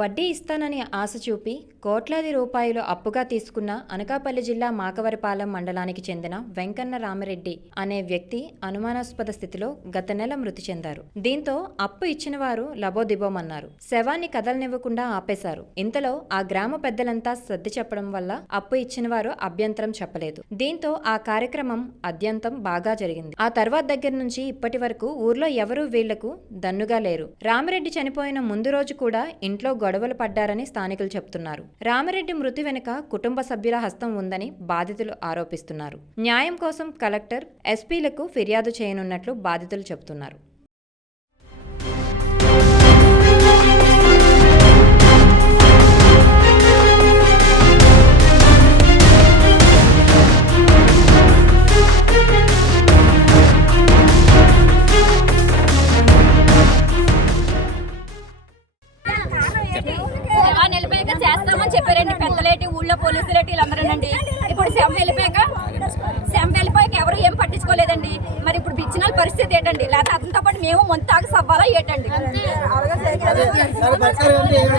వడ్డీ ఇస్తానని ఆశ చూపి కోట్లాది రూపాయలు అప్పుగా తీసుకున్న అనకాపల్లి జిల్లా మాకవరపాలెం మండలానికి చెందిన వెంకన్న రామరెడ్డి అనే వ్యక్తి అనుమానాస్పద స్థితిలో గత నెల మృతి చెందారు. దీంతో అప్పు ఇచ్చిన వారు లబోదిబోమన్నారు. శవాన్ని కదలనివ్వకుండా ఆపేశారు. ఇంతలో ఆ గ్రామ పెద్దలంతా సర్ది చెప్పడం వల్ల అప్పు ఇచ్చిన వారు అభ్యంతరం చెప్పలేదు. దీంతో ఆ కార్యక్రమం అత్యంతం బాగా జరిగింది. ఆ తర్వాత దగ్గర నుంచి ఇప్పటి వరకు ఊర్లో ఎవరూ వీళ్ళకు దన్నుగా లేరు. రామిరెడ్డి చనిపోయిన ముందు రోజు కూడా ఇంట్లో గొడవలు పడ్డారని స్థానికులు చెప్తున్నారు. రామిరెడ్డి మృతి వెనుక కుటుంబ సభ్యుల హస్తం ఉందని బాధితులు ఆరోపిస్తున్నారు. న్యాయం కోసం కలెక్టర్ ఎస్పీలకు ఫిర్యాదు చేయనున్నట్లు బాధితులు చెబుతున్నారు ఊళ్ళో పోలీసులు వీళ్ళందరూనండి. ఇప్పుడు శవం వెళ్ళిపోయాక శవం వెళ్ళిపోయాక ఎవరు ఏం పట్టించుకోలేదండి. మరి ఇప్పుడు బిచ్చిన వాళ్ళ పరిస్థితి ఏంటండి? లేకపోతే అతనితో పాటు మేము మొంతాకు సవ్వాలా ఏంటండి?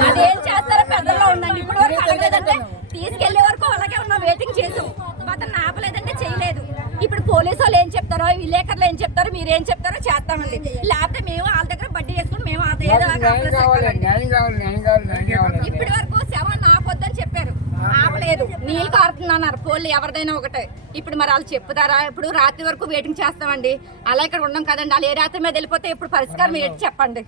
అదేం చేస్తారో పెద్దలో ఉండండి ఇప్పుడు వరకు అడగలేదంటే తీసుకెళ్ళే వరకు అలాగే ఉన్నాం వెయిటింగ్ చేసాం. అతను ఆపలేదంటే చేయలేదు. ఇప్పుడు పోలీసు వాళ్ళు ఏం చెప్తారో విలేకరులు ఏం చెప్తారో మీరు ఏం చెప్తారో చేస్తామండి. లేకపోతే మేము వాళ్ళ దగ్గర బడ్డీ వేసుకుని మేము ఇప్పుడు ఏదో ఒక న్యాయం ఆపరేషన్ కావాలి చేయాలండి. న్యాయం కావాలి న్యాయం కావాలి న్యాయం కావాలి ఇప్పటి వరకు శవం ఆపొద్దని చెప్పారు లేదు. నీళ్ళు కారుతుందన్నారు పోళ్ళు ఎవరిదైనా ఒకటే. ఇప్పుడు మరి వాళ్ళు చెప్తారా? ఇప్పుడు రాత్రి వరకు వెయిటింగ్ చేస్తామండి. అలా ఇక్కడ ఉన్నాం కదండి. వాళ్ళు ఏ రాత్రి మీద వెళ్ళిపోతే ఇప్పుడు పరిష్కారం ఏంటి చెప్పండి.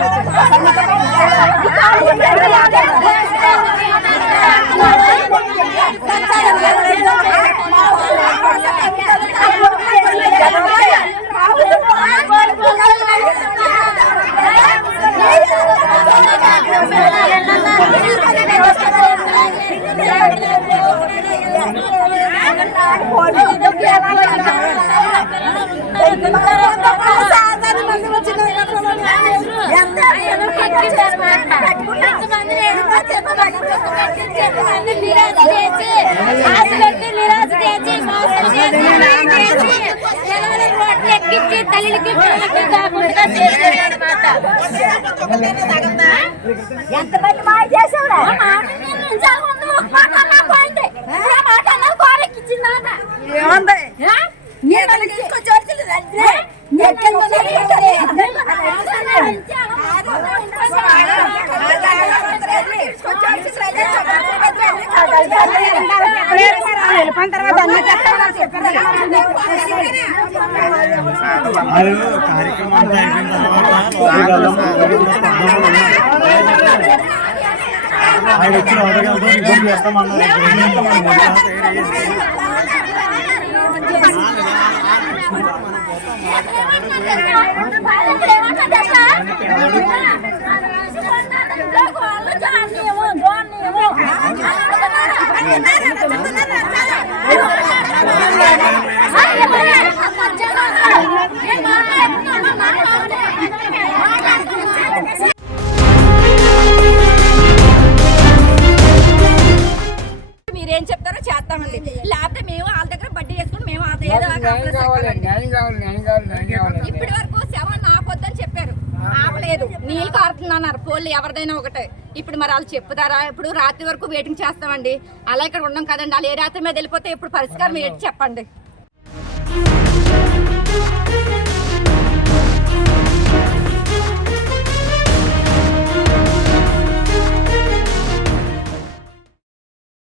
Terima kasih. తల్లికి కాకుండా చేశారనమాట ఎంత మంది మాయ చేసావురా ఏముంది వెళ్ళిపోయిన తర్వాత అన్ని చెప్తామని చెప్పారు అది కార్యక్రమం అంతా అయిపోయిన తర్వాత ఆయన వచ్చిన అడగలతో ఇబ్బంది చేస్తామన్నారు మీరేం చెప్తారో చేస్తామండి లేకపోతే మేము వాళ్ళ దగ్గర బడ్డీ చేసుకుని మేము న్యాయం కావాలి న్యాయం కావాలి న్యాయం కావాలి ఇప్పటి వరకు శవం ఆపొద్దని చెప్పారు లేదు. నీళ్ళు కారుతుందన్నారు పోళ్ళు ఎవరిదైనా ఒకటే. ఇప్పుడు మరి వాళ్ళు చెప్పుతారా ఇప్పుడు రాత్రి వరకు వెయిటింగ్ చేస్తామండి. అలా ఇక్కడ ఉన్నాం కదండి. వాళ్ళు ఏ రాత్రి మీద వెళ్ళిపోతే ఇప్పుడు పరిష్కారం ఏంటి చెప్పండి.